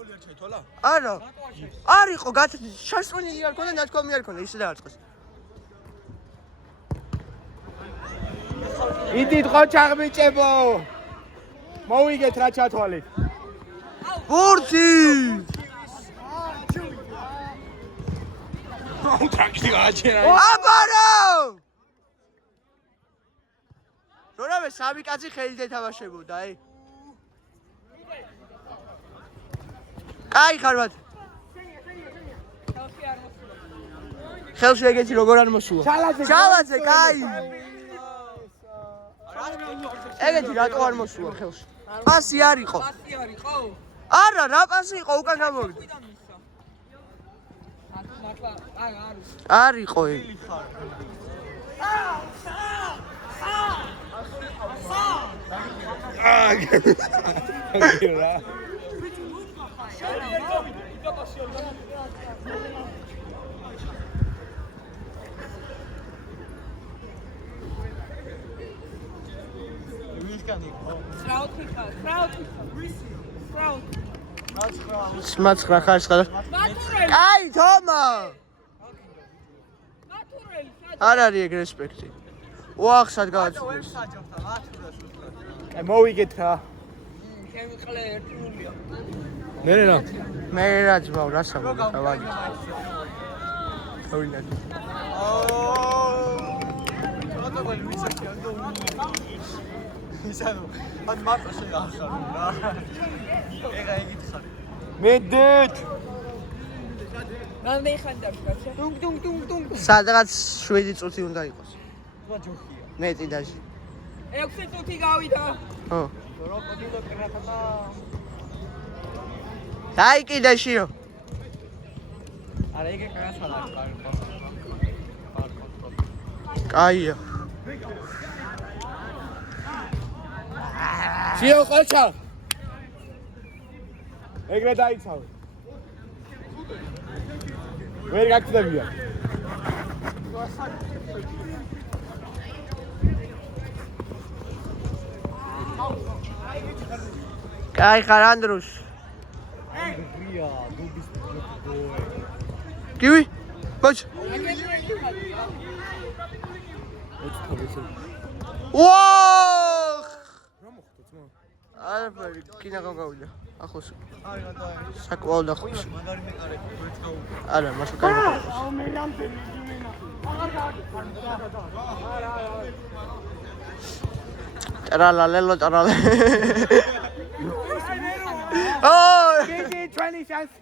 გოლი არ ჩაითვალა? არა. არ იყო შასწონილი არ ქონდა, ნათქვამი არ ქონდა, ისე დაარწყეს. იდით ყოჩაღბიჭებო. მოვიგეთ რა ჩათვალეთ. ბურთი! ტრაკი გააჩერა. აბარო! რორავე სამი კაცი ხელით ეთამაშებოდა, აი. კაი ხარვად. ხელში ეგეთი როგორ არ მოსულა? ჩალაძე, კაი. ეგეთი რატო არ მოსულა ხელში? პასი არ იყო. პასი არ იყო? არა, რა პასი იყო, უკან გამოვიდა. არ იყო ეგ. Smatsra ხარშხა. კაი, თომა. არ არის ეგ რესპექტი. უახსად გააცნეს. მოვიგეთ რა. შემიყლე 1-0-ია. მე რა? მე რა ძმაო, რა სამოგე დავალი. თავინად. რატო გოლი მისაკი ანდო. ისანო, ან მარტო შეახალ რა. ეგა ეგით ხარ. მე დეთ. რამდენი ხანი დავშკაცე? დუნგ. სადღაც 7 წუთი უნდა იყოს. თვა ჯოხია. მეტი დაჟე. 6 წუთი გავიდა. ხო. როკოდილო კრატა. დაი კიდეშიო. არა ეგ კაცალა კაია. შიო ყოჩა. ეგრე დაიცავე. ვერ გაგწდებია. კაი ხარ ანდრუს. ბრია, დუბის გოე. კივი? ბოჭ. ვაახ! რა მოხდა ძმა? არაფერი, კინაღამ გავიდა. ახლოს. აი რა დაი. საკმაოდ ახლოს. მაგარი მეკარე, ვერც გაუ. არა, მაშინ კაი. აუ მე რამდენი გიმენა. აღარ ტრალა ლელო ტრალა. Oh! გიგი 20 chance.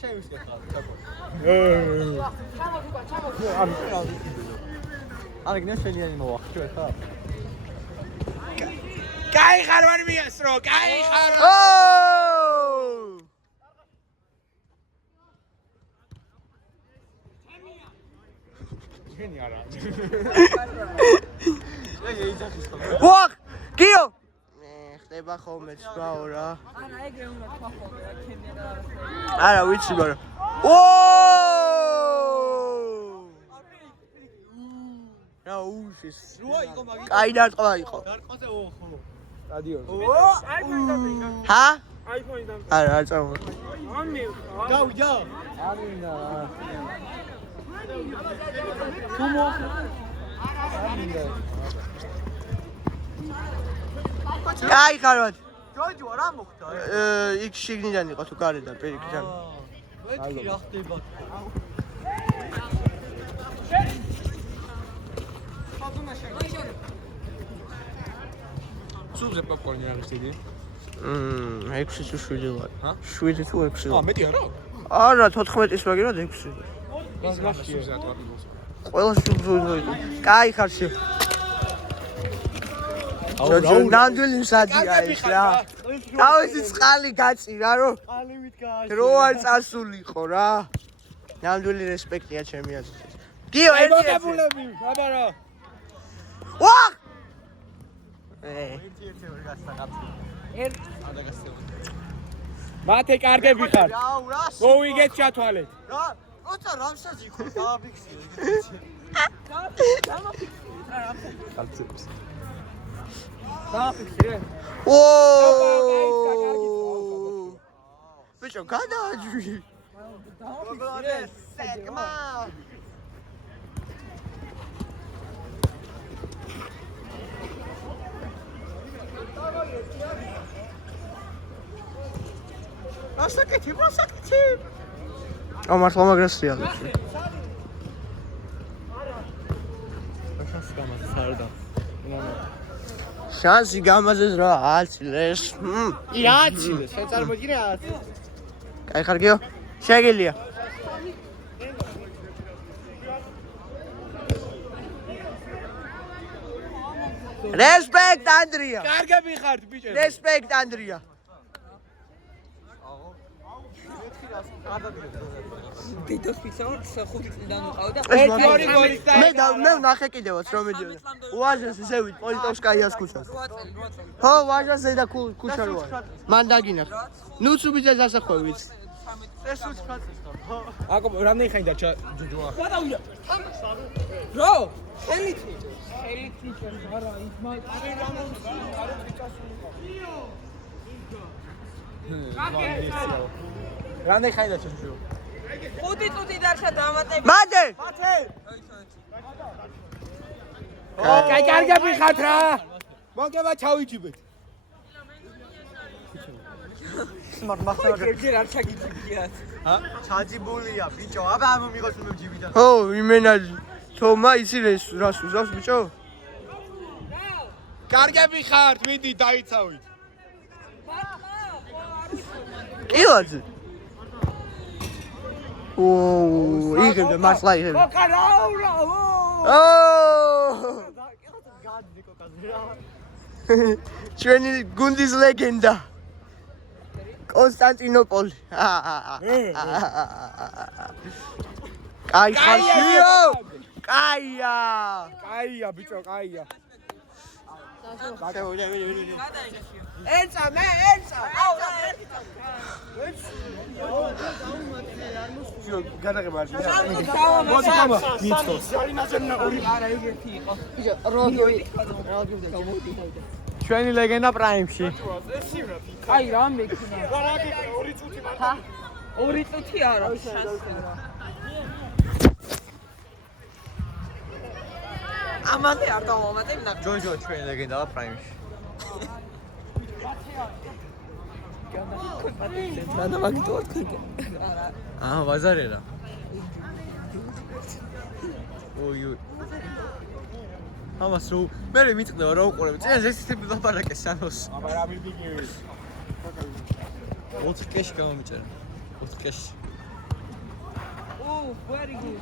შევისკეთ ხალხო. არა გნე შენიანი მოახჭო ხა. კაი ხარ ვარ მიასრო, კაი ხარ. Oh! გენი არა. ეგ ეიძახის ხო. ვაახ! კიო! ხდება ხოლმე ცვაო რა. არა ეგრე უნდა თქვა ხოლმე რა ჩემი და არა ვიცი მაგრამ. ო! რა უშის. როა იყო მაგი? კაი დარტყმა იყო. დარტყმაზე ოხო. სტადიონი. ჰა? iPhone-ი და არა, არ წამო. ამი. გავიდა. ამინა. თუმო. ამინა. კაი ხარვად. ჯოჯო რა მოხდა? იქ შიგნიდან იყო თუ გარედან პირიქიდან. მეთქი რა ხდება? სულზე პოპკორნი არის დიდი. 6 თუ 7 ვარ. ჰა? 7 თუ 6 ვარ. მეტი არა? არა, 14-ის ვაგერად 6. გასულზე ატვარბოს. ყველა სულზე. კაი ხარ შე. ჯოჯო ნამდვილი მსადია ეს რა. თავისი წყალი გაწირა რო. ყალივით გააშ. რო არ წასულიყო რა. ნამდვილი რესპექტია ჩემი აზრით. გიო ერთი. მოგებულები, აბარა. ვაახ! ერთი ვერ გასაგაბსა. არა გასწევი. მათე კარგები ხარ. აუ რა. მოვიგეთ ჩათვალეთ. რა? ოცა რამსაძი ხო დააფიქსირე. კალცებს. დააფიქსირე. ო! ბიჭო, გადააჯვი. სეკმა. ასაკეთი. მართლა მაგრესია. შანსი გამაზეს რა აცილეს. იაცილეს, შეწარმოიდგინე ათ. კაი ხარგიო. შეგიძლია. Respect Andrea. კარგები ხართ ბიჭო. Respect Andrea. დიდოს ფიცაურ ხუთი წლიდან უყავდა. ორი გოლის და მე ვნახე კიდევაც რომ მიდიოდა. უაჟას ისევით პოლიტოვსკაიას ქუჩას. 8 წელი, 8 წელი. ხო, ვაჟას ზედა ქუჩა როა. მან დაგინახა. ნუ ცუბიძე დასახვევით. ეს 8 კაცის ხო? აკო რამდენი ხანი დარჩა ჯუჯუა? გადავიდა. რო? ხელითი. ხელითი ჩემს არა ის მაგარი რამდენი ხანი დარჩა ჯუჯუა? 5 წუთი დარჩა დამატებით. მადე. კაი კარგები ხართ რა. მოგება ჩავიჯიბეთ. ჯერ არ ჩაგიჯიბიათ. ჩაძიბულია ბიჭო, აბა მომიღოს მე ჯიბიდან. ხო, იმენა თომა ისი რას უზავს ბიჭო? კარგები ხართ, მიდი დაიცავით. კი ვაძე. იღებდა მართლა იღებდა. კოკარაურა. გადი კოკაზე რა. ჩვენი გუნდის ლეგენდა. კონსტანტინოპოლი. კაი ხალხიო. კაია. კაია ბიჭო, კაია. ეცა მე ეცა. აუ რა ერთი გადაღება არ გინდა. მოდი გამა, მიიწოს. არა იგეთი იყო. ბიჭო, როგი. ჩვენი ლეგენდა პრაიმში. აი რა მექნა. 2 წუთი არა. ამაზე არ დავამატებ და ჯოჯო ჩვენი ლეგენდა პრაიმში. და მაგიტოა თქვენ. არა. ბაზარი რა. ოი. ამას რო მე მიწდება რა უყურებ. წინას ეს ტიპი ლაპარაკე სანოს. აბა რა მივიგივი. 4 კეში გამომიწერა. 4 კეში. Oh, very good.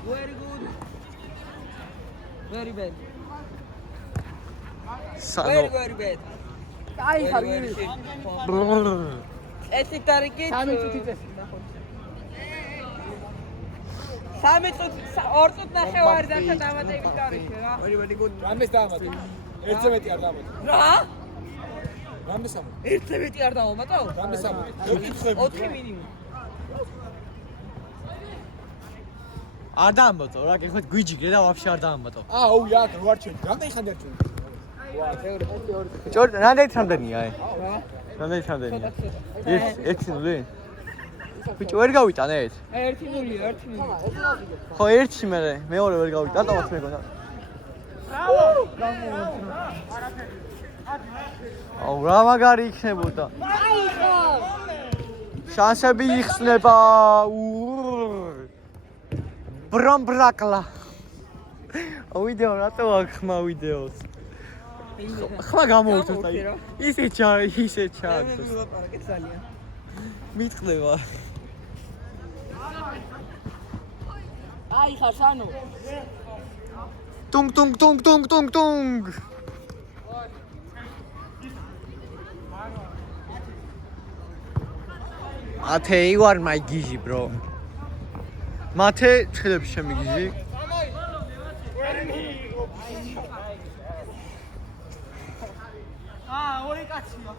Very bad. სანო. Very bad. კაი ხარგი. ერთი ტარიკი 3 წუთი წესი. 3 წუთი 2 წუთი ნახევარი დარჩა დამატებით ტარიკი რა. very good. რამეს დაამატე? 1-ზე მეტი არ დაამატე. რა? რამეს ამო? 1-ზე მეტი არ დავამატო? რამეს ამო? 4 მინიმუმ. არ დაამბატო რა, გეხოთ გვიჯიგრე და ვაფშე არ დაამბატო. აუ იაკ რო არ ჩვენი. რამდენი ხანი დარჩა? ჯორ, რამდენი რამდენია აი? რა? რამდენი რამდენია? 1-0. ბიჭო, ვერ გავიტანეთ? 1-0. ხო, 1-ში მეორე ვერ გავიტან, რატომაც მეგონა? აუ, რა მაგარი იქნებოდა. შანსები იხსნება. ბრამბრაკლა. ვიდეო რატო აქ ხმა ვიდეოს? ხმა გამოუწევთ აი. ისე ჩააგდოს. მე ვიპარაკე ძალიან. მიტყდება. აი ხარ სანო. ტუნგ ტუნგ ტუნგ ტუნგ ტუნგ ტუნგ. Mate, you are my gigi, bro. Mate, ჩხილებში შემიგიჟი. ორი კაცია.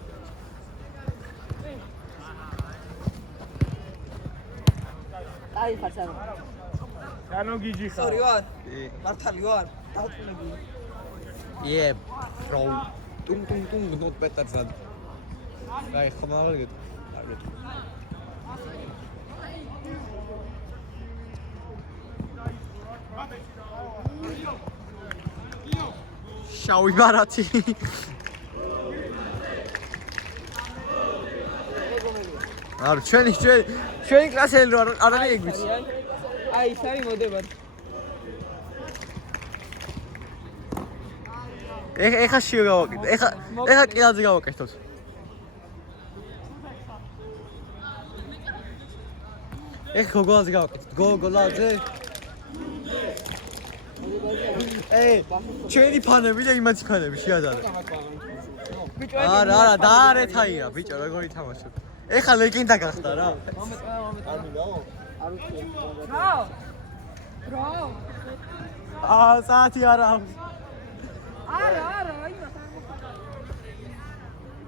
აი ხარ სანო. სანო გიჯი ხარ. Sorry, ვარ. მართალი ვარ. დავწუნები. Yeah, bro. Tung tung tung, not better than. Აი, ხომ აღარ შავი ბარათი. არ ჩვენი კლასელი რო არ არის ეგვიც. აი, სამი მოდებათ. ეხა შიო გავაკეთე. ეხა კილაძე გავაკეთოთ. ეხა გოგოლაძე გავაკეთოთ. გოგოლაძე. ჩვენი ფანები და იმათი ფანები შეადარე. არა, დაარეთაია ბიჭო, როგორ ითამაშოთ. ეხა ლეგენდა გახდა რა. ბრო. საათი არა აქვს. არა, იმას არ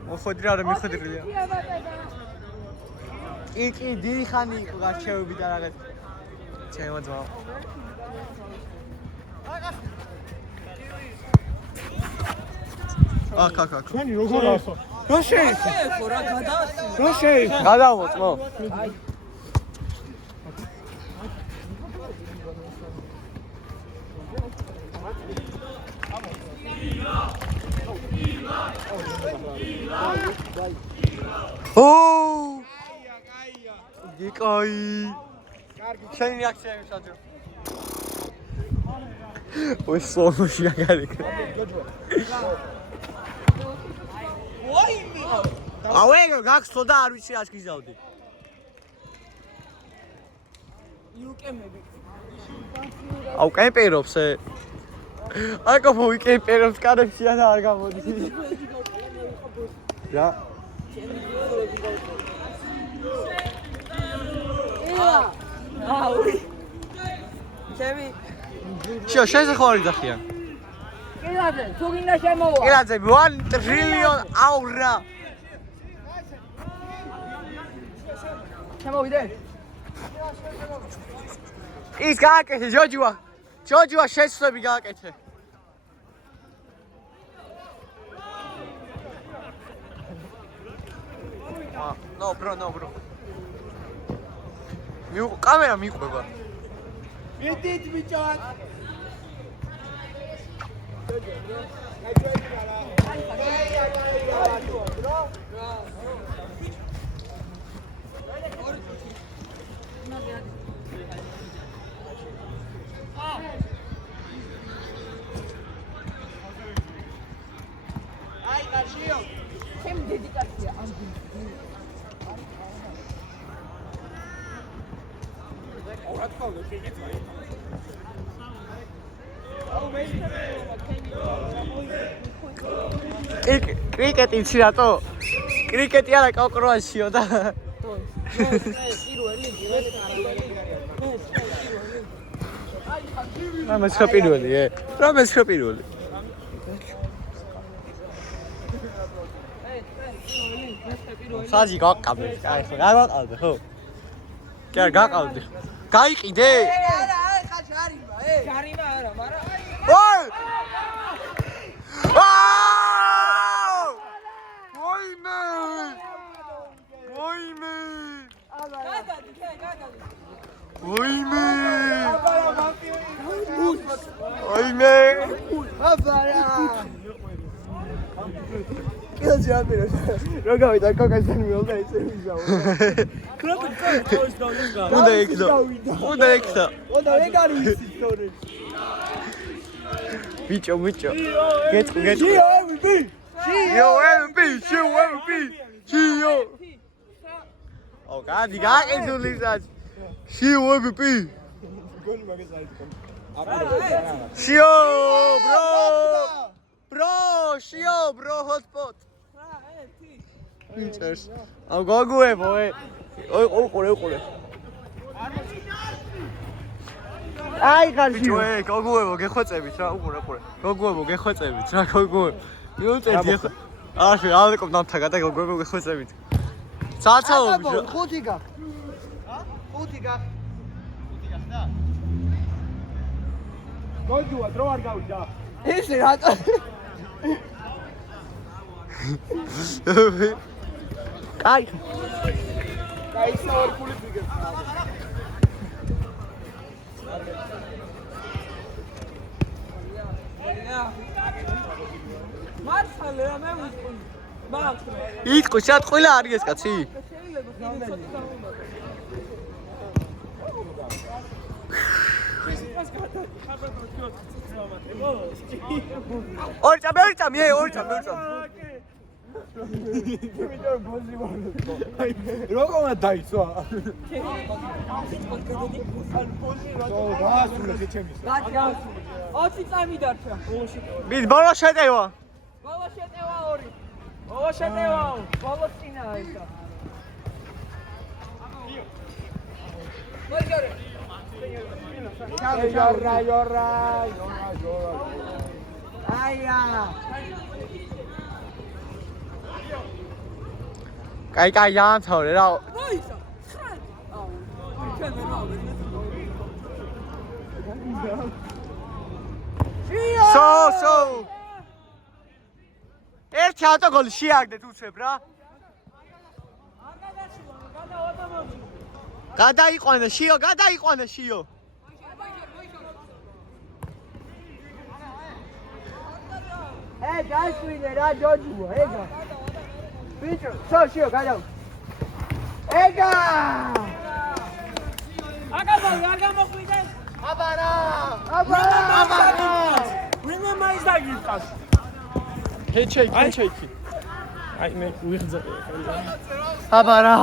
მოხდრი არა მიხვდრია. კი, დიდი ხანი იყო გარჩევები და რაღაც. ჩემო ძმა. აკაკ. ჩვენი როგორ ასო? რა შეიძლება? რა გადაასწრო. რა შეიძლება? გადავმოწმო. ო! გიკაი. შენი რეაქცია იმისაჯო. ой, სოლოში აგარიქა. ავე გახსო და არ ვიცი აშ გიზავდი. იუკემები. აუ კემპერობს ე. აკოფო ვიკემპერობს კარებში და არ გამოდის. რა? აუ. ჩემი შენზე ხო არის დახიან? კილაძე, თუ გინდა შემოვა. კილაძე 1 ტრილიონ აურა. შემოვიდე. ის გააკეთე ჯოჯუა შეცვლები გააკეთე. No bro. კამერა მიყვება. იდით ბიჭო. აი, ნაშიო. ჩემი დედიკაცია ამ კრიკეტი იცი რატო? კრიკეტი არა კავკროასიო და რამეს ხაპირველი საჯი გაყავდე აი ხო გავაყავდე ხო კი არ გაყავდი გაიყიდე არა, ხა ჯარიმა, ჯარიმა არა, მაგრამ ოი ვაიმე აბარა კილოჯი აპირო რა გავიდა კოკასთან მივიდა ისე ვიზაო უნდა იქნო უნდა ეგ არის ისი თორე ბიჭო გეტყვი შიო ო გადი გაყიდული საჭ შიო MVP გონი მაგას აიწყო. შიო bro hotspot ინტერს აუ გოგუებო ოი აი გარშიო გოგუებო გეხვეწებით რა უყურე გოგუებო გეხვეწებით რა გოგუებო მიუწედი ახლა არაფი ალეკობ ნამთაგა და გოგუებო გეხვეწებით საცაობი ხუთი გახ გონჯუა დრო არ გავიდა. ესე რატო კაი აი ეს ორი ფული ფიგებს. მართალე რა მე ვიტყვი. მართლა. იტყვი, შატყვილა არის ეს კაცი. შეიძლება ცოტა დაუმატო. ორი წამი, ორი წამი. იმიტომ ბოზი ვარ. აი როგორ დაიცვა? დაასრულე ჩემის. გაჩა. 20 წამი დარჩა. მის ბოლოს შეტევა. ბოლო შეტევა 2. ბოლო შეტევაო. ბოლო წინაა ისა. მოიგორე. Llora. აია. კაი, ამთავრე რა. მოისა. ხრად. აუ. ჩვენ რა ვეძებთ. სო. ერთი ავტოგოლი შეაგდეთ უცებ რა. არ გადაშილა, გადაოდამოდი. გადაიყვანე შიო. გაშვიდე რა ჯოჯუა, ეგა. ბიჭო, შოშიო, გადავ. ეგა! აგამოყვიდე. აბარა! Remember is that you guys? ჰეჩეიკი. აი მე ვიღძე. აბარა.